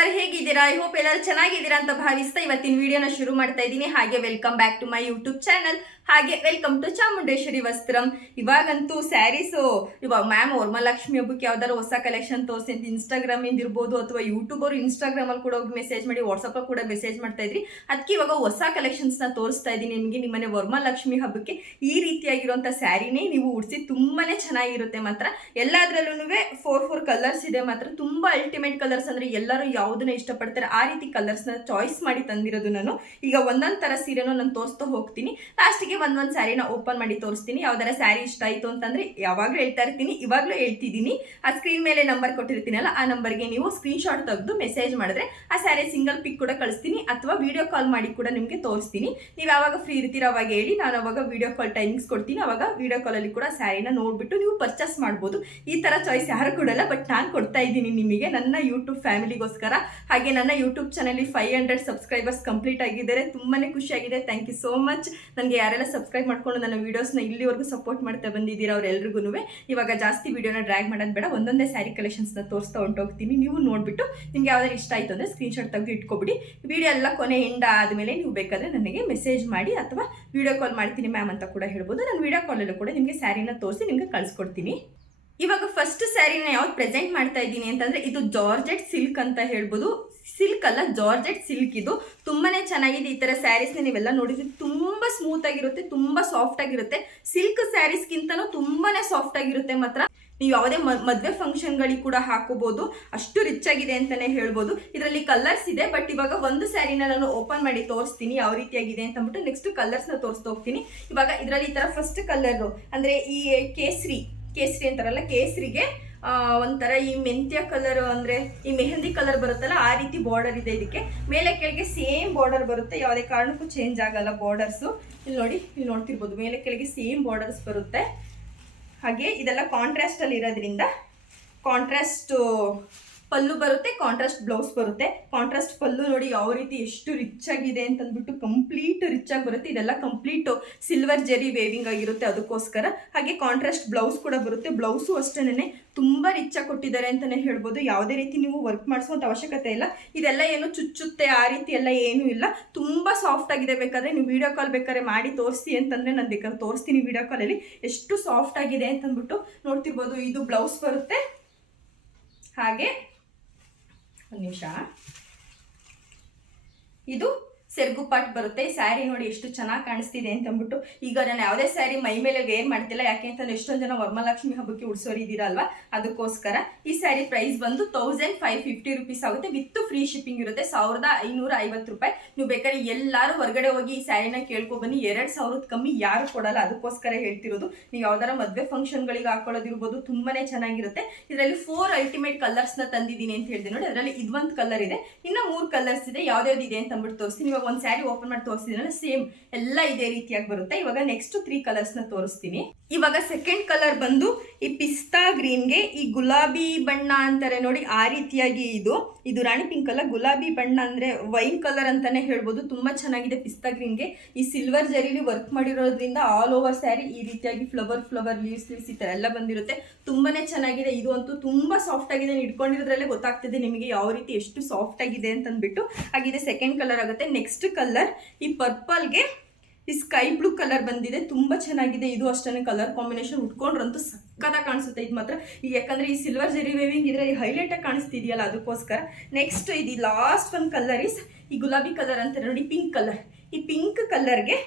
ಎಲ್ಲರೂ ಹೇಗಿದ್ದೀರಾ? I hope ಎಲ್ಲರೂ ಚೆನ್ನಾಗಿದ್ದೀರಾ ಅಂತ ಭಾವಿಸ್ತಾ ಇವತ್ತಿನ ವಿಡಿಯೋನ ಶುರು ಮಾಡ್ತಾ ಇದ್ದೀನಿ. ಹಾಗೆ welcome back to my YouTube channel ಹಾಗೆ ವೆಲ್ಕಮ್ ಟು ಚಾಮುಂಡೇಶ್ವರಿ ವಸ್ತ್ರಂ. ಇವಾಗಂತೂ ಸ್ಯಾರೀಸು ಇವಾಗ ಮ್ಯಾಮ್ ವರ್ಮಲಕ್ಷ್ಮಿ ಹಬ್ಬಕ್ಕೆ ಯಾವ್ದಾದ್ರು ಹೊಸ ಕಲೆಕ್ಷನ್ ತೋರಿಸಿ ಅಂತ ಇನ್ಸ್ಟಾಗ್ರಾಮ್ ಇಂದ ಇರ್ಬೋದು ಅಥವಾ ಯೂಟ್ಯೂಬ್ ಅವರು ಇನ್ಸ್ಟಾಗ್ರಾಮ್ ಅಲ್ಲಿ ಕೂಡ ಹೋಗಿ ಮೆಸೇಜ್ ಮಾಡಿ ವಾಟ್ಸಪ್ ಕೂಡ ಮೆಸೇಜ್ ಮಾಡ್ತಾ ಇದ್ರಿ. ಅದಕ್ಕೆ ಇವಾಗ ಹೊಸ ಕಲೆಕ್ಷನ್ಸ್ನ ತೋರಿಸ್ತಾ ಇದ್ದೀನಿ ನಿಮಗೆ ನಿಮ್ಮನೆ ವರ್ಮಲಕ್ಷ್ಮಿ ಹಬ್ಬಕ್ಕೆ. ಈ ರೀತಿಯಾಗಿರುವಂತ ಸ್ಯಾರಿನೇ ನೀವು ಉಡಿಸಿ ತುಂಬಾನೇ ಚೆನ್ನಾಗಿರುತ್ತೆ ಮಾತ್ರ. ಎಲ್ಲದ್ರಲ್ಲೂ ಫೋರ್ ಫೋರ್ ಕಲರ್ಸ್ ಇದೆ ಮಾತ್ರ. ತುಂಬಾ ಅಲ್ಟಿಮೇಟ್ ಕಲರ್ಸ್ ಅಂದ್ರೆ ಎಲ್ಲರೂ ಯಾವ್ದನ್ನ ಇಷ್ಟಪಡ್ತಾರೆ, ಆ ರೀತಿ ಕಲರ್ಸ್ನ ಚಾಯ್ಸ್ ಮಾಡಿ ತಂದಿರೋದು ನಾನು. ಈಗ ಒಂದೊಂದ್ ತರ ಸೀರೆನೂ ನಾನು ತೋರಿಸ್ತಾ ಹೋಗ್ತೀನಿ. ಲಾಸ್ಟಿಗೆ ಒಂದೊಂದ್ ಸ್ಯಾರಿನ ಓಪನ್ ಮಾಡಿ ತೋರಿಸ್ತೀನಿ. ಯಾವ್ದಾರ ಸ್ಯಾರಿ ಇಷ್ಟ ಆಯ್ತು ಅಂತಂದ್ರೆ ಯಾವಾಗ್ಲೂ ಹೇಳ್ತಾ ಇರ್ತೀನಿ. ಇವಾಗ್ಲೂ ಹೇಳ್ತಿದ್ದೀನಿ. ಆ ಸ್ಕ್ರೀನ್ ಮೇಲೆ ನಂಬರ್ ಕೊಟ್ಟಿರ್ತೀನಲ್ಲ, ಆ ನಂಬರ್ಗೆ ನೀವು ಸ್ಕ್ರೀನ್ ಶಾಟ್ ತೆಗೆದು ಮೆಸೇಜ್ ಮಾಡಿದ್ರೆ ಆ ಸ್ಯಾರಿ ಸಿಂಗಲ್ ಪಿಕ್ ಕೂಡ ಕಳಿಸ್ತೀನಿ ಅಥವಾ ವಿಡಿಯೋ ಕಾಲ್ ಮಾಡಿ ಕೂಡ ನಿಮಗೆ ತೋರಿಸ್ತೀನಿ. ನೀವು ಯಾವಾಗ ಫ್ರೀ ಇರ್ತೀರ ಅವಾಗ ಹೇಳಿ, ನಾನು ಅವಾಗ ವಿಡಿಯೋ ಕಾಲ್ ಟೈಮಿಂಗ್ಸ್ ಕೊಡ್ತೀನಿ. ಅವಾಗ ವಿಡಿಯೋ ಕಾಲಲ್ಲಿ ಕೂಡ ಸ್ಯಾರಿನ ನೋಡ್ಬಿಟ್ಟು ನೀವು ಪರ್ಚೇಸ್ ಮಾಡ್ಬೋದು. ಈ ತರ ಚಾಯ್ಸ್ ಯಾರು ಕೊಡಲ್ಲ, ಬಟ್ ನಾನು ಕೊಡ್ತಾ ಇದ್ದೀನಿ ನಿಮಗೆ. ನನ್ನ ಯೂಟ್ಯೂಬ್ ಫ್ಯಾಮಿಲಿಗೋಸ್ಕರ. ಹಾಗೆ ನನ್ನ YouTube channel five hundred subscribers complete ಆಗಿದ್ದಾರೆ. ತುಂಬಾನೇ ಖುಷಿಯಾಗಿದೆ. Thank you so much. ನನಗೆ ಯಾರೆಲ್ಲ ಸಬ್ಸ್ಕ್ರೈಬ್ ಮಾಡ್ಕೊಂಡು ನನ್ನ ವೀಡಿಯೋಸ್ನ ಇಲ್ಲಿವರೆಗೂ ಸಪೋರ್ಟ್ ಮಾಡ್ತಾ ಬಂದಿದ್ದೀರಾ ಅವ್ರೆಲ್ರಿಗೂ ಇವಾಗ ಜಾಸ್ತಿ ವಿಡಿಯೋನ ಡ್ರ್ಯಾಗ್ ಮಾಡೋದು ಬೇಡ, ಒಂದೊಂದೇ ಸ್ಯಾರಿ ಕಲೆಕ್ಷನ್ಸ್ನ ತೋರಿಸ್ತಾ ಹೊಂಟೋಗ್ತೀನಿ ನೀವು ನೋಡಿಬಿಟ್ಟು ನಿಮ್ಗೆ ಯಾವ್ದಾದ್ರು ಇಷ್ಟ ಆಯಿತು ಅಂದರೆ ಸ್ಕ್ರೀನ್ಶಾಟ್ ತೆಗೆದು ಇಟ್ಕೊಬಿಡಿ. ವಿಡಿಯೋ ಎಲ್ಲ ಕೊನೆ ಎಂಡ್ ಆದಮೇಲೆ ನೀವು ಬೇಕಾದರೆ ನನಗೆ ಮೆಸೇಜ್ ಮಾಡಿ ಅಥವಾ ವೀಡಿಯೋ ಕಾಲ್ ಮಾಡ್ತೀನಿ ಮ್ಯಾಮ್ ಅಂತ ಕೂಡ ಹೇಳ್ಬೋದು. ನಾನು ವೀಡಿಯೋ ಕಾಲಲ್ಲೂ ಕೂಡ ನಿಮಗೆ ಸ್ಯಾರಿನ ತೋರಿಸಿ ನಿಮಗೆ ಕಳಿಸ್ಕೊಡ್ತೀನಿ. ಇವಾಗ ಫಸ್ಟ್ ಸ್ಯಾರಿನ ಯಾವ್ದು ಪ್ರೆಸೆಂಟ್ ಮಾಡ್ತಾ ಇದ್ದೀನಿ ಅಂತಂದ್ರೆ ಇದು ಜಾರ್ಜೆಟ್ ಸಿಲ್ಕ್ ಅಂತ ಹೇಳ್ಬೋದು. ಸಿಲ್ಕ್ ಅಲ್ಲ, ಜಾರ್ಜೆಟ್ ಸಿಲ್ಕ್ ಇದು. ತುಂಬಾನೇ ಚೆನ್ನಾಗಿದೆ ಈ ತರ ಸ್ಯಾರೀಸ್ನ ನೀವೆಲ್ಲ ನೋಡಿದ್ರಿ ತುಂಬಾ ಸ್ಮೂತ್ ಆಗಿರುತ್ತೆ, ತುಂಬಾ ಸಾಫ್ಟ್ ಆಗಿರುತ್ತೆ. ಸಿಲ್ಕ್ ಸ್ಯಾರೀಸ್ಗಿಂತನೂ ತುಂಬಾನೇ ಸಾಫ್ಟ್ ಆಗಿರುತ್ತೆ ಮಾತ್ರ. ನೀವು ಯಾವುದೇ ಮದುವೆ ಫಂಕ್ಷನ್ಗಳಿಗೆ ಕೂಡ ಹಾಕೋಬಹುದು ಅಷ್ಟು ರಿಚ್ ಆಗಿದೆ ಅಂತಾನೆ ಹೇಳ್ಬೋದು. ಇದರಲ್ಲಿ ಕಲರ್ಸ್ ಇದೆ ಬಟ್ ಇವಾಗ ಒಂದು ಸ್ಯಾರಿನ ನಾನು ಓಪನ್ ಮಾಡಿ ತೋರಿಸ್ತೀನಿ, ಯಾವ ರೀತಿಯಾಗಿದೆ ಅಂತ ಅಂದ್ಬಿಟ್ಟು ನೆಕ್ಸ್ಟ್ ಕಲರ್ಸ್ನ ತೋರಿಸ್ತಾ ಹೋಗ್ತೀನಿ. ಇವಾಗ ಇದರಲ್ಲಿ ಈ ತರ ಫಸ್ಟ್ ಕಲರ್ ಅಂದ್ರೆ ಈ ಕೇಸರಿ ಕೇಸರಿ ಅಂತಾರಲ್ಲ, ಕೇಸರಿಗೆ ಒಂಥರ ಈ ಮೆಂತ್ಯ ಕಲರ್ ಅಂದ್ರೆ ಈ ಮೆಹಂದಿ ಕಲರ್ ಬರುತ್ತಲ್ಲ, ಆ ರೀತಿ ಬಾರ್ಡರ್ ಇದೆ ಇದಕ್ಕೆ. ಮೇಲೆ ಕೆಳಗೆ ಸೇಮ್ ಬಾರ್ಡರ್ ಬರುತ್ತೆ, ಯಾವುದೇ ಕಾರಣಕ್ಕೂ ಚೇಂಜ್ ಆಗಲ್ಲ ಬಾರ್ಡರ್ಸು ಇಲ್ಲಿ ನೋಡಿ, ಇಲ್ಲಿ ನೋಡ್ತಿರ್ಬೋದು, ಮೇಲೆ ಕೆಳಗೆ ಸೇಮ್ ಬಾರ್ಡರ್ಸ್ ಬರುತ್ತೆ. ಹಾಗೆ ಇದೆಲ್ಲ ಕಾಂಟ್ರಾಸ್ಟ್ ಅಲ್ಲಿ ಇರೋದ್ರಿಂದ ಕಾಂಟ್ರಾಸ್ಟ್ ಪಲ್ಲು ಬರುತ್ತೆ ಕಾಂಟ್ರಾಸ್ಟ್ ಬ್ಲೌಸ್ ಬರುತ್ತೆ. ಕಾಂಟ್ರಾಸ್ಟ್ ಪಲ್ಲು ನೋಡಿ ಯಾವ ರೀತಿ ಎಷ್ಟು ರಿಚ್ ಆಗಿದೆ ಅಂತ ಅಂದ್ಬಿಟ್ಟು ಕಂಪ್ಲೀಟ್ ರಿಚ್ ಆಗಿ ಬರುತ್ತೆ. ಇದೆಲ್ಲ ಕಂಪ್ಲೀಟ್ ಸಿಲ್ವರ್ ಜೆರಿ ವೇವಿಂಗ್ ಆಗಿರುತ್ತೆ ಅದಕ್ಕೋಸ್ಕರ. ಹಾಗೆ ಕಾಂಟ್ರಾಸ್ಟ್ ಬ್ಲೌಸ್ ಕೂಡ ಬರುತ್ತೆ. ಬ್ಲೌಸು ಅಷ್ಟೇನೆ ತುಂಬಾ ರಿಚ್ ಆಗಿ ಕೊಟ್ಟಿದ್ದಾರೆ ಅಂತಾನೆ ಹೇಳ್ಬೋದು. ಯಾವುದೇ ರೀತಿ ನೀವು ವರ್ಕ್ ಮಾಡಿಸುವಂತ ಅವಶ್ಯಕತೆ ಇಲ್ಲ. ಇದೆಲ್ಲ ಏನು ಚುಚ್ಚುತ್ತೆ, ಆ ರೀತಿ ಎಲ್ಲ ಏನೂ ಇಲ್ಲ. ತುಂಬಾ ಸಾಫ್ಟ್ ಆಗಿದೆ ಬೇಕಾದರೆ ನೀವು ವಿಡಿಯೋ ಕಾಲ್ ಬೇಕಾದ್ರೆ ಮಾಡಿ ತೋರಿಸಿ ಅಂತಂದ್ರೆ ನಾನು ಬೇಕಾದ್ರೆ ತೋರಿಸ್ತೀನಿ ವಿಡಿಯೋ ಕಾಲಲ್ಲಿ ಎಷ್ಟು ಸಾಫ್ಟ್ ಆಗಿದೆ ಅಂತಂದ್ಬಿಟ್ಟು ನೋಡ್ತಿರ್ಬೋದು. ಇದು ಬ್ಲೌಸ್ ಬರುತ್ತೆ. ಹಾಗೆ ಒಂದು ನಿಮಿಷ. ಇದು ಸೆರಗು ಪಾಟ್ ಬರುತ್ತೆ ಸ್ಯಾರಿ ನೋಡಿ ಎಷ್ಟು ಚೆನ್ನಾಗಿ ಕಾಣಿಸ್ತಿದೆ ಅಂತ ಅಂದ್ಬಿಟ್ಟು ಈಗ ನಾನು ಯಾವುದೇ ಸ್ಯಾರಿ ಮೈ ಮೇಲೆ ವೇರ್ ಮಾಡ್ತಿಲ್ಲ, ಯಾಕೆ ಅಂತಂದ್ರೆ ಎಷ್ಟೊಂದು ಜನ ವರಮಹಾಲಕ್ಷ್ಮಿ ಹಬ್ಬಕ್ಕೆ ಉಡ್ಸೋರು ಇದ್ದೀರಲ್ವಾ? ಅದಕ್ಕೋಸ್ಕರ ಈ ಸ್ಯಾರಿ ಪ್ರೈಸ್ ಬಂದು ತೌಸಂಡ್ ಫೈವ್ ಫಿಫ್ಟಿ ರುಪೀಸ್ ಆಗುತ್ತೆ. ವಿತ್ ಫ್ರೀ ಶಿಪ್ಪಿಂಗ್ ಇರುತ್ತೆ. ಸಾವಿರದ ಐನೂರ ಐವತ್ತು ರೂಪಾಯಿ. ನೀವು ಬೇಕಾದ್ರೆ ಎಲ್ಲರೂ ಹೊರಗಡೆ ಹೋಗಿ ಈ ಸ್ಯಾರಿನ ಕೇಳ್ಕೊಬನ್ನಿ. ಎರಡು ಸಾವಿರದ ಕಮ್ಮಿ ಯಾರು ಕೊಡಲ್ಲ. ಅದಕ್ಕೋಸ್ಕರ ಹೇಳ್ತಿರೋದು, ನೀವು ಯಾವ್ದಾರ ಮದುವೆ ಫಂಕ್ಷನ್ಗಳಿಗೆ ಹಾಕೊಳ್ಳೋದಿರ್ಬೋದು, ತುಂಬಾನೇ ಚೆನ್ನಾಗಿರುತ್ತೆ. ಇದರಲ್ಲಿ ಫೋರ್ ಅಲ್ಟಿಮೇಟ್ ಕಲರ್ಸ್ನ ತಂದಿದ್ದೀನಿ ಅಂತ ಹೇಳಿದೆ ನೋಡಿ. ಅದರಲ್ಲಿ ಇದೊಂದು ಕಲರ್ ಇದೆ. ಇನ್ನೂ ಮೂರು ಕಲರ್ಸ್ ಇದೆ. ಯಾವ್ದು ಇದೆ ಅಂತ ಅಂದ್ಬಿಟ್ಟು ತೋರಿಸ್ತೀನಿ ಇವಾಗ ಒಂದು ಸ್ಯಾರಿ ಓಪನ್ ಮಾಡಿ ತೋರಿಸಿದ್ರೆ ಸೇಮ್ ಎಲ್ಲ ಇದೇ ರೀತಿಯಾಗಿ ಬರುತ್ತೆ. ಇವಾಗ ನೆಕ್ಸ್ಟ್ ತ್ರೀ ಕಲರ್ಸ್ನ ತೋರಿಸ್ತೀನಿ. ಇವಾಗ ಸೆಕೆಂಡ್ ಕಲರ್ ಬಂದು ಈ ಪಿಸ್ತಾ ಗ್ರೀನ್ಗೆ ಈ ಗುಲಾಬಿ ಬಣ್ಣ ಅಂತಾರೆ ನೋಡಿ, ಆ ರೀತಿಯಾಗಿ ಇದು. ಇದು ರಾಣಿ ಪಿಂಕ್ ಅಲ್ಲ, ಗುಲಾಬಿ ಬಣ್ಣ ಅಂದ್ರೆ ವೈನ್ ಕಲರ್ ಅಂತಾನೆ ಹೇಳ್ಬೋದು. ತುಂಬಾ ಚೆನ್ನಾಗಿದೆ ಪಿಸ್ತಾ ಗ್ರೀನ್ಗೆ ಈ ಸಿಲ್ವರ್ ಜರಿಲಿ ವರ್ಕ್ ಮಾಡಿರೋದ್ರಿಂದ ಆಲ್ ಓವರ್ ಸ್ಯಾರಿ ಈ ರೀತಿಯಾಗಿ ಫ್ಲವರ್ ಫ್ಲವರ್ ಲೀವ್ಸ್ ಲೀವ್ಸ್ ಈ ತರ ಎಲ್ಲ ಬಂದಿರುತ್ತೆ. ತುಂಬಾನೇ ಚೆನ್ನಾಗಿದೆ. ಇದು ಅಂತೂ ತುಂಬಾ ಸಾಫ್ಟ್ ಆಗಿದೆ. ಇಟ್ಕೊಂಡಿರೋದ್ರಲ್ಲೇ ಗೊತ್ತಾಗ್ತಿದೆ ನಿಮಗೆ ಯಾವ ರೀತಿ ಎಷ್ಟು ಸಾಫ್ಟ್ ಆಗಿದೆ ಅಂತ ಅಂದ್ಬಿಟ್ಟು ಹಾಗಿದೆ ಸೆಕೆಂಡ್ ಕಲರ್ ಆಗುತ್ತೆ. ನೆಕ್ಸ್ಟ್ ಕಲರ್ ಈ ಪರ್ಪಲ್ಗೆ ಈ ಸ್ಕೈ ಬ್ಲೂ ಕಲರ್ ಬಂದಿದೆ. ತುಂಬ ಚೆನ್ನಾಗಿದೆ. ಇದು ಅಷ್ಟೇ ಕಲರ್ ಕಾಂಬಿನೇಷನ್ ಉಟ್ಕೊಂಡ್ರಂತೂ ಸಕ್ಕತ್ತಾಗಿ ಕಾಣಿಸುತ್ತೆ. ಇದು ಮಾತ್ರ ಈಗ ಯಾಕಂದ್ರೆ ಈ ಸಿಲ್ವರ್ ಜೆರಿ ವೇವಿಂಗ್ ಇದ್ರೆ ಹೈಲೈಟ್ ಆಗಿ ಕಾಣಿಸ್ತಿದೆಯಲ್ಲ ಅದಕ್ಕೋಸ್ಕರ. ನೆಕ್ಸ್ಟ್ ಇದು ಲಾಸ್ಟ್ ಒನ್ ಕಲರ್ ಇಸ್ ಈ ಗುಲಾಬಿ ಕಲರ್ ಅಂತ ನೋಡಿ ಪಿಂಕ್ ಕಲರ್ ಈ ಪಿಂಕ್ ಕಲರ್ಗೆ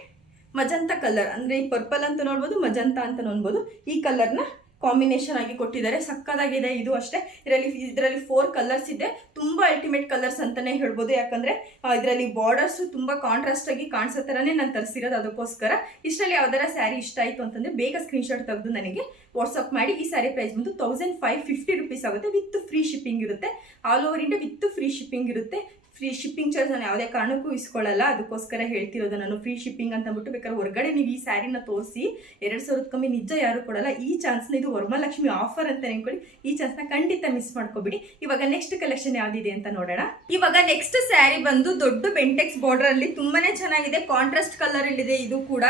ಮಜಂತ ಕಲರ್ ಅಂದ್ರೆ ಈ ಪರ್ಪಲ್ ಅಂತ ನೋಡ್ಬೋದು, ಮಜಂತ ಅಂತ ನೋಡ್ಬೋದು. ಈ ಕಲರ್ನ ಕಾಂಬಿನೇಷನ್ ಆಗಿ ಕೊಟ್ಟಿದ್ದಾರೆ. ಸಕ್ಕದಾಗಿದೆ ಇದು ಅಷ್ಟೇ. ಇದರಲ್ಲಿ ಇದರಲ್ಲಿ ಫೋರ್ ಕಲರ್ಸ್ ಇದೆ. ತುಂಬ ಅಲ್ಟಿಮೇಟ್ ಕಲರ್ಸ್ ಅಂತಾನೆ ಹೇಳ್ಬೋದು. ಯಾಕಂದ್ರೆ ಇದರಲ್ಲಿ ಬಾರ್ಡರ್ಸ್ ತುಂಬ ಕಾಂಟ್ರಾಸ್ಟ್ ಆಗಿ ಕಾಣಿಸೋ ಥರನೇ ನಾನು ತರಿಸಿರೋದು ಅದಕ್ಕೋಸ್ಕರ. ಇಷ್ಟರಲ್ಲಿ ಯಾವ್ದಾರ ಸ್ಯಾರಿ ಇಷ್ಟ ಆಯಿತು ಅಂತಂದ್ರೆ ಬೇಗ ಸ್ಕ್ರೀನ್ಶಾಟ್ ತೆಗೆದು ನನಗೆ ವಾಟ್ಸಪ್ ಮಾಡಿ. ಈ ಸ್ಯಾರಿ ಪ್ರೈಸ್ ಬಂದು ತೌಸಂಡ್ ಫೈವ್ ಫಿಫ್ಟಿ ರುಪೀಸ್ ಆಗುತ್ತೆ ವಿತ್ ಫ್ರೀ ಶಿಪ್ಪಿಂಗ್ ಇರುತ್ತೆ. All over India with free shipping ಇರುತ್ತೆ. ಫ್ರೀ ಶಿಪ್ಪಿಂಗ್ ಚಾರ್ಜ್ ನಾನು ಯಾವುದೇ ಕಾರಣಕ್ಕೂ ಇಸ್ಕೊಳ್ಳಲ್ಲ. ಅದಕ್ಕೋಸ್ಕರ ಹೇಳ್ತಿರೋದು ನಾನು ಫ್ರೀ ಶಿಪ್ಪಿಂಗ್ ಅಂತ ಅಂದ್ಬಿಟ್ಟು ಬೇಕಾದ್ರೆ ಹೊರಗಡೆ ನೀವು ಈ ಸ್ಯಾರಿನ ತೋರಿಸಿ ಎರಡು ಸಾವಿರದ ಕಮ್ಮಿ ನಿಜ ಯಾರು ಕೊಡಲ್ಲ. ಈ ಚಾನ್ಸ್ನ ಇದು ವರಮಹಾಲಕ್ಷ್ಮಿ ಆಫರ್ ಅಂತ ಅನ್ಕೊಳ್ಳಿ. ಈ ಚಾನ್ಸ್ನ ಖಂಡಿತ ಮಿಸ್ ಮಾಡ್ಕೋಬಿಡಿ. ಇವಾಗ ನೆಕ್ಸ್ಟ್ ಕಲೆಕ್ಷನ್ ಯಾವ್ದಿದೆ ಅಂತ ನೋಡೋಣ. ಇವಾಗ ನೆಕ್ಸ್ಟ್ ಸ್ಯಾರಿ ಬಂದು ದೊಡ್ಡ ಬೆಂಟೆಕ್ಸ್ ಬಾರ್ಡರ್ ಅಲ್ಲಿ ತುಂಬಾನೇ ಚೆನ್ನಾಗಿದೆ. ಕಾಂಟ್ರಾಸ್ಟ್ ಕಲರ್ ಇದೆ ಇದು ಕೂಡ.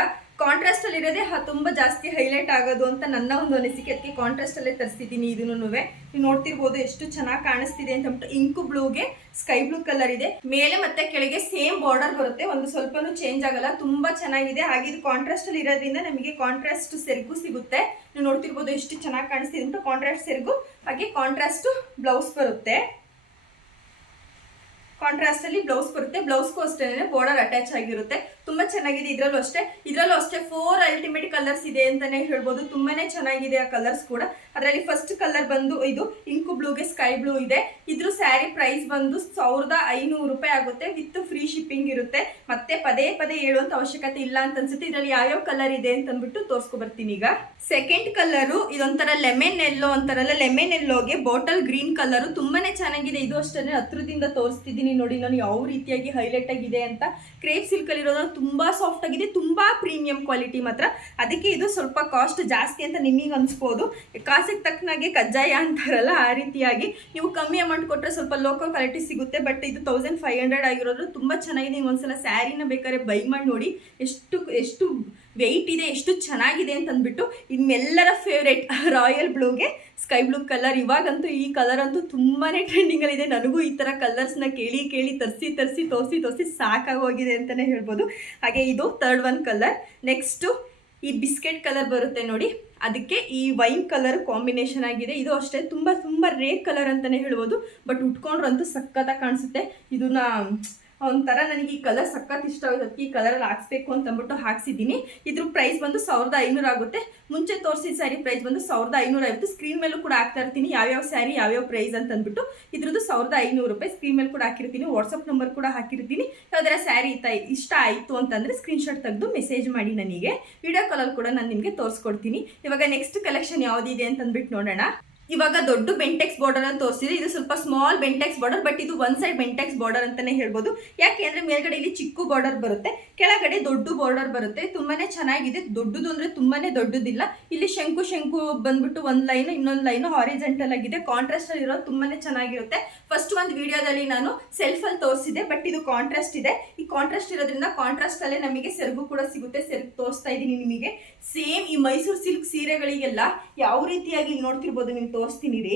ಕಾಂಟ್ರಾಸ್ಟ್ ಅಲ್ಲಿ ಇರೋದೇ ತುಂಬಾ ಜಾಸ್ತಿ ಹೈಲೈಟ್ ಆಗೋದು ಅಂತ ನನ್ನ ಒಂದು ಅನಿಸಿಕೆ. ಅದಕ್ಕೆ ಕಾಂಟ್ರಾಸ್ಟ್ ಅಲ್ಲೇ ತರಿಸಿದ್ದೀನಿ ಇದನ್ನು ನೀವು ನೋಡ್ತಿರ್ಬೋದು ಎಷ್ಟು ಚೆನ್ನಾಗಿ ಕಾಣಿಸ್ತಿದೆ ಅಂತ ಅಂದ್ಬಿಟ್ಟು ಇಂಕು ಬ್ಲೂಗೆ ಸ್ಕೈ ಬ್ಲೂ ಕಲರ್ ಇದೆ. ಮೇಲೆ ಮತ್ತೆ ಕೆಳಗೆ ಸೇಮ್ ಬಾರ್ಡರ್ ಬರುತ್ತೆ. ಒಂದು ಸ್ವಲ್ಪನೂ ಚೇಂಜ್ ಆಗಲ್ಲ. ತುಂಬಾ ಚೆನ್ನಾಗಿದೆ. ಹಾಗೆ ಇದು ಕಾಂಟ್ರಾಸ್ಟ್ ಅಲ್ಲಿ ಇರೋದ್ರಿಂದ ನಮಗೆ ಕಾಂಟ್ರಾಸ್ಟ್ ಸೆರಗು ಸಿಗುತ್ತೆ. ನೀವು ನೋಡ್ತಿರ್ಬೋದು ಎಷ್ಟು ಚೆನ್ನಾಗಿ ಕಾಣಿಸ್ತಿದೆ ಅಂತ ಕಾಂಟ್ರಾಸ್ಟ್ ಸೆರಗು. ಹಾಗೆ ಕಾಂಟ್ರಾಸ್ಟ್ ಬ್ಲೌಸ್ ಬರುತ್ತೆ. ಕಾಂಟ್ರಾಸ್ಟ್ ಅಲ್ಲಿ ಬ್ಲೌಸ್ ಬರುತ್ತೆ. ಬ್ಲೌಸ್ಗೂ ಅಷ್ಟೇ ಬಾರ್ಡರ್ ಅಟ್ಯಾಚ್ ಆಗಿರುತ್ತೆ. ತುಂಬಾ ಚೆನ್ನಾಗಿದೆ. ಇದ್ರಲ್ಲೂ ಅಷ್ಟೇ. ಇದ್ರಲ್ಲೂ ಅಷ್ಟೇ ಫೋರ್ ಅಲ್ಟಿಮೇಟ್ ಕಲರ್ಸ್ ಇದೆ ಅಂತಾನೆ ಹೇಳ್ಬೋದು. ತುಂಬಾನೇ ಚೆನ್ನಾಗಿದೆ ಆ ಕಲರ್ಸ್ ಕೂಡ. ಅದರಲ್ಲಿ ಫಸ್ಟ್ ಕಲರ್ ಬಂದು ಇದು ಇಂಕು ಬ್ಲೂಗೆ ಸ್ಕೈ ಬ್ಲೂ ಇದೆ. ಇದ್ರ ಸ್ಯಾರಿ ಪ್ರೈಸ್ ಬಂದು ಸಾವಿರದ ಐನೂರು ರೂಪಾಯಿ ಆಗುತ್ತೆ. ವಿತ್ ಫ್ರೀ ಶಿಪ್ಪಿಂಗ್ ಇರುತ್ತೆ. ಮತ್ತೆ ಪದೇ ಪದೇ ಹೇಳುವಂತ ಅವಶ್ಯಕತೆ ಇಲ್ಲ ಅಂತ ಅನ್ಸುತ್ತೆ. ಇದರಲ್ಲಿ ಯಾವ್ಯಾವ ಕಲರ್ ಇದೆ ಅಂತ ಅಂದ್ಬಿಟ್ಟು ತೋರ್ಸ್ಕೊ ಬರ್ತೀನಿ ಈಗ. ಸೆಕೆಂಡ್ ಕಲರು ಇದೊಂಥರ ಲೆಮೆನ್ ಎಲ್ಲೋ ಅಂತಾರಲ್ಲ ಲೆಮೆನ್ ಎಲ್ಲೋಗೆ ಬಾಟಲ್ ಗ್ರೀನ್ ಕಲರು ತುಂಬಾನೇ ಚೆನ್ನಾಗಿದೆ. ಇದು ಅಷ್ಟೇ ಹತ್ರದಿಂದ ತೋರಿಸ್ತಿದ್ದೀನಿ ನೋಡಿ. ನಾನು ಯಾವ ರೀತಿಯಾಗಿ ಹೈಲೈಟ್ ಆಗಿದೆ ಅಂತ. ಕ್ರೇಪ್ ಸಿಲ್ಕ್ ಅಲ್ಲಿ ತುಂಬಾ ಸಾಫ್ಟ್ ಆಗಿದೆ. ತುಂಬಾ ಪ್ರೀಮಿಯಂ ಕ್ವಾಲಿಟಿ ಮಾತ್ರ. ಅದಕ್ಕೆ ಇದು ಸ್ವಲ್ಪ ಕಾಸ್ಟ್ ಜಾಸ್ತಿ ಅಂತ ನಿಮಗೆ ಅನ್ಸ್ಬೋದು. ಕಾಸಿಗೆ ತಕ್ಕನಾಗೆ ಕಜ್ಜಾಯ ಅಂತಾರಲ್ಲ, ಆ ರೀತಿಯಾಗಿ. ನೀವು ಕಮ್ಮಿ ಅಮೌಂಟ್ ಕೊಟ್ಟರೆ ಸ್ವಲ್ಪ ಲೋಕಲ್ ಕ್ವಾಲಿಟಿ ಸಿಗುತ್ತೆ ಬಟ್ ಇದು ತೌಸಂಡ್ ಫೈವ್ ಹಂಡ್ರೆಡ್ ಆಗಿರೋದು ತುಂಬ ಚೆನ್ನಾಗಿದೆ. ನೀವು ಒಂದ್ಸಲ ಸ್ಯಾರಿನ ಬೇಕಾದ್ರೆ ಬೈ ಮಾಡಿ ನೋಡಿ. ಎಷ್ಟು ಎಷ್ಟು ವೆಯ್ಟ್ ಇದೆ, ಎಷ್ಟು ಚೆನ್ನಾಗಿದೆ ಅಂತ ಅಂದ್ಬಿಟ್ಟು ಫೇವ್ರೆಟ್ ಫೇವ್ರೇಟ್ ರಾಯಲ್ ಬ್ಲೂಗೆ ಸ್ಕೈ ಬ್ಲೂ ಕಲರ್ ಇವಾಗಂತೂ ಈ ಕಲರ್ ಅಂತೂ ತುಂಬಾ ಟ್ರೆಂಡಿಂಗಲ್ಲಿದೆ ನನಗೂ ಈ ಥರ ಕಲರ್ಸ್ನ ಕೇಳಿ ಕೇಳಿ, ತರಿಸಿ ತರಿಸಿ, ತೋರಿಸಿ ತೋರಿಸಿ ಸಾಕಾಗೋಗಿದೆ ಅಂತಲೇ ಹೇಳ್ಬೋದು. ಹಾಗೆ ಇದು ತರ್ಡ್ ಒನ್ ಕಲರ್ ನೆಕ್ಸ್ಟು ಈ ಬಿಸ್ಕೆಟ್ ಕಲರ್ ಬರುತ್ತೆ ನೋಡಿ. ಅದಕ್ಕೆ ಈ ವೈನ್ ಕಲರ್ ಕಾಂಬಿನೇಷನ್ ಆಗಿದೆ. ಇದು ಅಷ್ಟೇ, ತುಂಬ ತುಂಬ ರೇರ್ ಕಲರ್ ಅಂತಲೇ ಹೇಳ್ಬೋದು. ಬಟ್ ಉಟ್ಕೊಂಡ್ರಂತೂ ಸಖತ್ತಾಗಿ ಕಾಣಿಸುತ್ತೆ. ಇದನ್ನ ಒಂಥರ ನನಗೆ ಈ ಕಲರ್ ಸಖತ್ ಇಷ್ಟ ಆಗುತ್ತೆ ಅದಕ್ಕೆ ಈ ಕಲರಲ್ಲಿ ಹಾಕ್ಸ್ಬೇಕು ಅಂತ ಅಂದ್ಬಿಟ್ಟು ಹಾಕ್ಸಿದ್ದೀನಿ. ಇದ್ರ ಪ್ರೈಸ್ ಬಂದು ಸಾವಿರದ ಐನೂರು ಆಗುತ್ತೆ. ಮುಂಚೆ ತೋರಿಸಿದ ಸ್ಯಾರಿ ಪ್ರೈಸ್ ಬಂದು ಸಾವಿರದ ಐನೂರ ಐವತ್ತು ಸ್ಕ್ರೀನ್ ಮೇಲೂ ಕೂಡ ಹಾಕ್ತಾ ಇರ್ತೀನಿ. ಯಾವ್ಯಾವ ಸ್ಯಾರಿ ಯಾವ್ಯಾವ ಪ್ರೈಸ್ ಅಂತ ಅಂದ್ಬಿಟ್ಟು ಇದ್ರದ್ದು ಸಾವಿರದ ಐನೂರು ರೂಪಾಯಿ ಸ್ಕ್ರೀನ್ ಮೇಲೆ ಕೂಡ ಹಾಕಿರ್ತೀನಿ. ವಾಟ್ಸಪ್ ನಂಬರ್ ಕೂಡ ಹಾಕಿರ್ತೀನಿ. ಯಾವ್ದಾರ ಸ್ಯಾರಿ ಇಷ್ಟ ಆಯಿತು ಅಂತಂದರೆ ಸ್ಕ್ರೀನ್ಶಾಟ್ ತೆಗೆದು ಮೆಸೇಜ್ ಮಾಡಿ ನನಗೆ. ವಿಡಿಯೋ ಕಾಲಲ್ಲಿ ಕೂಡ ನಾನು ನಿಮಗೆ ತೋರಿಸ್ಕೊಡ್ತೀನಿ. ಇವಾಗ ನೆಕ್ಸ್ಟ್ ಕಲೆಕ್ಷನ್ ಯಾವುದಿದೆ ಅಂತ ಅಂದ್ಬಿಟ್ಟು ನೋಡೋಣ. ಇವಾಗ ದೊಡ್ಡ ಬೆಂಟೆಕ್ಸ್ ಬಾರ್ಡರ್ ಅಂತ ತೋರಿಸಿದೆ. ಇದು ಸ್ವಲ್ಪ ಸ್ಮಾಲ್ ಬೆಂಟೆಕ್ಸ್ ಬಾರ್ಡರ್ ಬಟ್ ಇದು ಒನ್ ಸೈಡ್ ಬೆಂಟೆಕ್ಸ್ ಬಾರ್ಡರ್ ಅಂತಾನೆ ಹೇಳ್ಬೋದು. ಯಾಕೆ ಅಂದ್ರೆ ಮೇಲ್ಗಡೆ ಇಲ್ಲಿ ಚಿಕ್ಕ ಬಾರ್ಡರ್ ಬರುತ್ತೆ, ಕೆಳಗಡೆ ದೊಡ್ಡ ಬಾರ್ಡರ್ ಬರುತ್ತೆ. ತುಂಬಾನೇ ಚೆನ್ನಾಗಿದೆ. ದೊಡ್ಡದು ಅಂದ್ರೆ ತುಂಬಾನೇ ದೊಡ್ಡದಿಲ್ಲ. ಇಲ್ಲಿ ಶಂಕು ಶಂಕು ಬಂದ್ಬಿಟ್ಟು ಒಂದ್ ಲೈನ್ ಇನ್ನೊಂದು ಲೈನ್ ಹಾರಿಜೆಂಟಲ್ ಆಗಿದೆ. ಕಾಂಟ್ರಾಸ್ಟ್ ಅಲ್ಲಿ ಇರೋದು ತುಂಬಾನೇ ಚೆನ್ನಾಗಿರುತ್ತೆ. ಫಸ್ಟ್ ಒಂದು ವಿಡಿಯೋದಲ್ಲಿ ನಾನು ಸೆಲ್ಫ್ ಅಲ್ಲಿ ತೋರಿಸಿದೆ ಬಟ್ ಇದು ಕಾಂಟ್ರಾಸ್ಟ್ ಇದೆ. ಈ ಕಾಂಟ್ರಾಸ್ಟ್ ಇರೋದ್ರಿಂದ ಕಾಂಟ್ರಾಸ್ಟ್ ಅಲ್ಲೇ ನಮಗೆ ಸೆರಗು ಕೂಡ ಸಿಗುತ್ತೆ. ಸೆರಗು ತೋರಿಸ್ತಾ ಇದ್ದೀನಿ ನಿಮಗೆ. ಸೇಮ್ ಈ ಮೈಸೂರು ಸಿಲ್ಕ್ ಸೀರೆಗಳಿಗೆಲ್ಲ ಯಾವ ರೀತಿಯಾಗಿ ನೋಡ್ತಿರ್ಬೋದು ನೀವು ತೋರಿಸ್ತೀನಿ ರೀ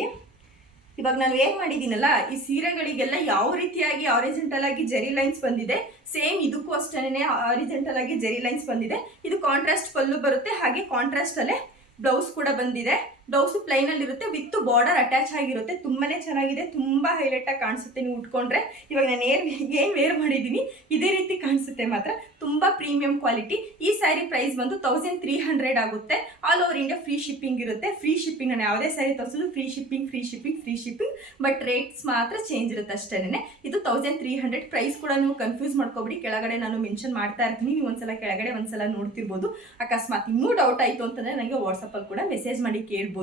ಇವಾಗ ನಾನು ಏನು ಮಾಡಿದ್ದೀನಲ್ಲ, ಈ ಸೀರೆಗಳಿಗೆಲ್ಲ ಯಾವ ರೀತಿಯಾಗಿ ಆರಿಜೆಂಟಲ್ ಆಗಿ ಜೆರಿ ಲೈನ್ಸ್ ಬಂದಿದೆ ಸೇಮ್ ಇದಕ್ಕೂ ಅಷ್ಟೇನೆ ಆರಿಜೆಂಟಲ್ ಆಗಿ ಜೆರಿ ಲೈನ್ಸ್ ಬಂದಿದೆ. ಇದು ಕಾಂಟ್ರಾಸ್ಟ್ ಪಲ್ಲು ಬರುತ್ತೆ, ಹಾಗೆ ಕಾಂಟ್ರಾಸ್ಟ್ ಅಲ್ಲೇ ಬ್ಲೌಸ್ ಕೂಡ ಬಂದಿದೆ. ಬ್ಲೌಸ್ ಪ್ಲೈನ್ ಅಲ್ಲಿ ಇರುತ್ತೆ, ವಿತ್ ಬಾರ್ಡರ್ ಅಟ್ಯಾಚ್ ಆಗಿರುತ್ತೆ. ತುಂಬಾನೇ ಚೆನ್ನಾಗಿದೆ, ತುಂಬಾ ಹೈಲೈಟ್ ಆಗಿ ಕಾಣಿಸುತ್ತೆ ನೀವು ಉಟ್ಕೊಂಡ್ರೆ. ಇವಾಗ ನಾನು ಏನ್ ಏನ್ ವೇರ್ ಮಾಡಿದ್ದೀನಿ ಇದೇ ರೀತಿ ಕಾಣಿಸುತ್ತೆ ಮಾತ್ರ. ತುಂಬಾ ಪ್ರೀಮಿಯಂ ಕ್ವಾಲಿಟಿ ಈ ಸ್ಯಾರಿ ಪ್ರೈಸ್ ಬಂದು ತೌಸಂಡ್ ತ್ರೀ ಹಂಡ್ರೆಡ್ ಆಗುತ್ತೆ. All over India free shipping ಇರುತ್ತೆ. ಫ್ರೀ ಶಿಪ್ಪಿಂಗ್ ನಾನು ಯಾವುದೇ sari ತರಿಸೋದು free shipping free shipping free shipping but rates ಮಾತ್ರ ಚೇಂಜ್ ಇರುತ್ತೆ ಅಷ್ಟೇನೆ. ಇದು ತೌಸಂಡ್ ತ್ರೀ ಹಂಡ್ರೆಡ್ ಪ್ರೈಸ್ ಕೂಡ ನೀವು ಕನ್ಫ್ಯೂಸ್ ಮಾಡ್ಕೊಬಿಡಿ. ಕೆಳಗಡೆ ನಾನು ಮೆನ್ಷನ್ ಮಾಡ್ತಾ ಇರ್ತೀನಿ. ನೀವು ಒಂದ್ಸಲ ಕೆಳಗಡೆ ಒಂದ್ಸಲ ನೋಡ್ತಿರ್ಬೋದು. ಅಕಸ್ಮಾತ್ ಇನ್ನೂ ಡೌಟ್ ಆಯಿತು ಅಂತಂದ್ರೆ ನನಗೆ ವಾಟ್ಸಪ್ಪಲ್ಲಿ ಕೂಡ ಮೆಸೇಜ್ ಮಾಡಿ ಕೇಳ್ಬೋದು.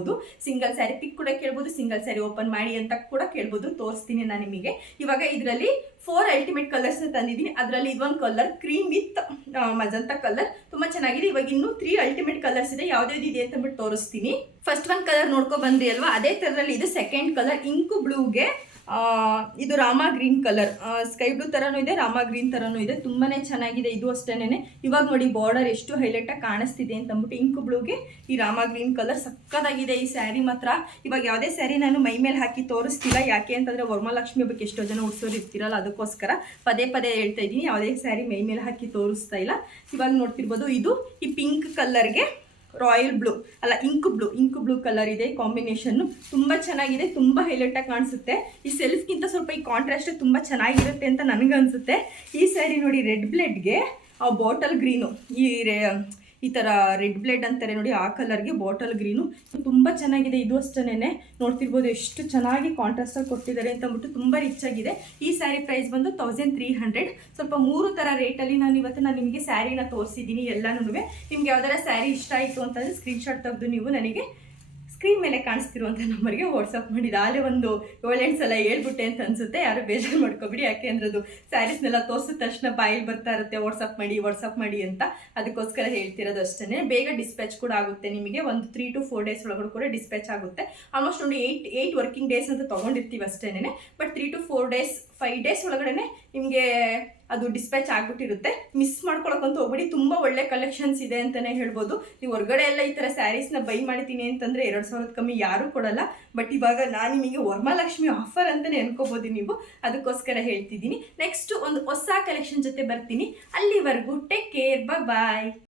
ಸಿಂಗಲ್ ಸ್ಯಾರಿ ಪಿಕ್ ಕೂಡ ಕೇಳ್ಬೋದು. ಸಿಂಗಲ್ ಸ್ಯಾರಿ ಓಪನ್ ಮಾಡಿ ಅಂತ ಕೂಡ ಕೇಳ್ಬೋದು. ತೋರಿಸ್ತೀನಿ ನಾನು ನಿಮಗೆ. ಇವಾಗ ಇದರಲ್ಲಿ ಫೋರ್ ಅಲ್ಟಿಮೇಟ್ ಕಲರ್ಸ್ ತಂದಿದ್ದೀನಿ. ಅದರಲ್ಲಿ ಇದೊಂದು colour cream with magenta colour ತುಂಬಾ ಚೆನ್ನಾಗಿದೆ. ಇವಾಗ ಇನ್ನೂ ತ್ರೀ ಅಲ್ಟಿಮೇಟ್ ಕಲರ್ಸ್ ಇದೆ. ಯಾವ್ದು ಇದೆ ಅಂತ ಬಿಟ್ಟು ತೋರಿಸ್ತೀನಿ. ಫಸ್ಟ್ ಒಂದು ಕಲರ್ ನೋಡ್ಕೊ ಬಂದ್ರಿ ಅಲ್ವಾ? ಅದೇ ಥರದಲ್ಲಿ ಇದು ಸೆಕೆಂಡ್ ಕಲರ್ ಇಂಕು ಬ್ಲೂಗೆ ಇದು Rama green colour. Sky blue ಥರನೂ ಇದೆ, ರಾಮ ಗ್ರೀನ್ ಥರನೂ ಇದೆ. ತುಂಬಾ ಚೆನ್ನಾಗಿದೆ ಇದು ಅಷ್ಟೇನೆ ಇವಾಗ ನೋಡಿ ಬಾರ್ಡರ್ ಎಷ್ಟು ಹೈಲೈಟಾಗಿ ಕಾಣಿಸ್ತಿದೆ ಅಂತ ಅಂದ್ಬಿಟ್ಟು ಇಂಕು ಬ್ಲೂಗೆ ಈ ರಾಮ ಗ್ರೀನ್ ಕಲರ್ ಸಕ್ಕತ್ತಾಗಿದೆ ಈ ಸ್ಯಾರಿ ಮಾತ್ರ. ಇವಾಗ ಯಾವುದೇ ಸ್ಯಾರಿ ನಾನು ಮೈ ಮೇಲೆ ಹಾಕಿ ತೋರಿಸ್ತಿಲ್ಲ. ಯಾಕೆ ಅಂತಂದರೆ ವರಮಹಾಲಕ್ಷ್ಮಿ ಬಗ್ಗೆ ಎಷ್ಟೋ ಜನ ಉಡ್ಸೋರು ಇರ್ತಿರಲ್ಲ, ಅದಕ್ಕೋಸ್ಕರ ಪದೇ ಪದೇ ಹೇಳ್ತಾ ಇದ್ದೀನಿ. ಯಾವುದೇ ಸ್ಯಾರಿ ಮೈ ಮೇಲೆ ಹಾಕಿ ತೋರಿಸ್ತಾ ಇಲ್ಲ. ಇವಾಗ ನೋಡ್ತಿರ್ಬೋದು ಇದು ಈ ಪಿಂಕ್ ಕಲರ್ಗೆ ರಾಯಲ್ ಬ್ಲೂ ಅಲ್ಲ ink blue ink blue colour ಇದೆ. ಕಾಂಬಿನೇಷನ್ ತುಂಬಾ ಚೆನ್ನಾಗಿದೆ. ತುಂಬಾ ಹೈಲೈಟ್ ಆಗಿ ಕಾಣಿಸುತ್ತೆ. ಈ ಸೆಲ್ಫ್ಗಿಂತ ಸ್ವಲ್ಪ ಈ ಕಾಂಟ್ರಾಸ್ಟ್ ತುಂಬಾ ಚೆನ್ನಾಗಿರುತ್ತೆ ಅಂತ ನನಗನ್ಸುತ್ತೆ ಈ ಸ್ಯಾರಿ ನೋಡಿ ರೆಡ್ ಬ್ಲೆಡ್ಗೆ ಆ ಬಾಟಲ್ ಗ್ರೀನು ಈ ಈ ಥರ ರೆಡ್ ಬ್ಲೇಡ್ ಅಂತಾರೆ ನೋಡಿ, ಆ ಕಲರ್ಗೆ ಬಾಟಲ್ ಗ್ರೀನು. ತುಂಬ ಚೆನ್ನಾಗಿದೆ ಇದು ಅಷ್ಟೇನೆ ನೋಡ್ತಿರ್ಬೋದು ಎಷ್ಟು ಚೆನ್ನಾಗಿ ಕಾಂಟ್ರಾಸ್ಟಲ್ಲಿ ಕೊಟ್ಟಿದ್ದಾರೆ ಅಂತ ಅಂದ್ಬಿಟ್ಟು ತುಂಬ ರಿಚ್ ಆಗಿದೆ. ಈ ಸ್ಯಾರಿ ಪ್ರೈಸ್ ಬಂದು ತೌಸಂಡ್ ತ್ರೀ ಹಂಡ್ರೆಡ್ ಸ್ವಲ್ಪ ಮೂರು ಥರ ರೇಟಲ್ಲಿ ನಾನು ಇವತ್ತು ನಾನು ನಿಮಗೆ ಸ್ಯಾರಿನ ತೋರಿಸಿದ್ದೀನಿ ಎಲ್ಲನೂ ನಿಮ್ಗೆ ಯಾವ್ದಾರ ಸ್ಯಾರಿ ಇಷ್ಟ ಆಯಿತು ಅಂತಂದರೆ ಸ್ಕ್ರೀನ್ಶಾಟ್ ತೆಗೆದು ನೀವು ನನಗೆ ಸ್ಕ್ರೀನ್ ಮೇಲೆ ಕಾಣಿಸ್ತಿರುವಂಥ ನಂಬರ್ಗೆ ವಾಟ್ಸಪ್ ಮಾಡಿದ. ಆಲೇ ಒಂದು ಏಳೆಂಟು ಸಲ ಹೇಳ್ಬಿಟ್ಟೆ ಅಂತ ಅನ್ಸುತ್ತೆ. ಯಾರು ಬೇಜಾರು ಮಾಡ್ಕೊಬಿಡಿ. ಯಾಕೆ ಅಂದ್ರೆ ಅದು ಸ್ಯಾರೀಸ್ನೆಲ್ಲ ತೋರಿಸಿದ ತಕ್ಷಣ ಬಾಯಿಲ್ ಬರ್ತಾ ಇರುತ್ತೆ. ವಾಟ್ಸಪ್ ಮಾಡಿ ವಾಟ್ಸಪ್ ಮಾಡಿ ಅಂತ ಅದಕ್ಕೋಸ್ಕರ ಹೇಳ್ತಿರೋದು ಅಷ್ಟೇ ಬೇಗ ಡಿಸ್ಪ್ಯಾಚ್ ಕೂಡ ಆಗುತ್ತೆ ನಿಮಗೆ. ಒಂದು ತ್ರೀ ಟು ಫೋರ್ ಡೇಸ್ ಒಳಗಡೆ ಕೂಡ ಡಿಸ್ಪ್ಯಾಚ್ ಆಗುತ್ತೆ. ಆಲ್ಮೋಸ್ಟ್ ಒಂದು ಏಯ್ಟ್ ಏಯ್ಟ್ ವರ್ಕಿಂಗ್ ಡೇಸ್ ಅಂತ ತೊಗೊಂಡಿರ್ತೀವಿ ಅಷ್ಟೇನೆ but three to four days five days ಒಳಗಡೆ ನಿಮಗೆ ಅದು ಡಿಸ್ಪ್ಯಾಚ್ ಆಗ್ಬಿಟ್ಟಿರುತ್ತೆ. ಮಿಸ್ ಮಾಡ್ಕೊಳಕ್ಕಂತೂ ಹೋಗ್ಬಿಡಿ, ತುಂಬ ಒಳ್ಳೆ ಕಲೆಕ್ಷನ್ಸ್ ಇದೆ ಅಂತಲೇ ಹೇಳ್ಬೋದು. ನೀವು ಹೊರಗಡೆ ಎಲ್ಲ ಈ ಥರ ಸ್ಯಾರೀಸ್ನ ಬೈ ಮಾಡ್ತೀನಿ ಅಂತಂದರೆ ಎರಡು ಸಾವಿರದ ಕಮ್ಮಿ ಯಾರೂ ಕೊಡಲ್ಲ. ಬಟ್ ಇವಾಗ ನಾನು ನಿಮಗೆ ವರಮಹಾಲಕ್ಷ್ಮಿ ಆಫರ್ ಅಂತಲೇ ಅನ್ಕೋಬೋದು ನೀವು. ಅದಕ್ಕೋಸ್ಕರ ಹೇಳ್ತಿದ್ದೀನಿ. ನೆಕ್ಸ್ಟ್ ಒಂದು ಹೊಸ ಕಲೆಕ್ಷನ್ ಜೊತೆ ಬರ್ತೀನಿ. ಅಲ್ಲಿವರೆಗೂ ಟೇಕ್ ಕೇರ್ ಬಾಯ್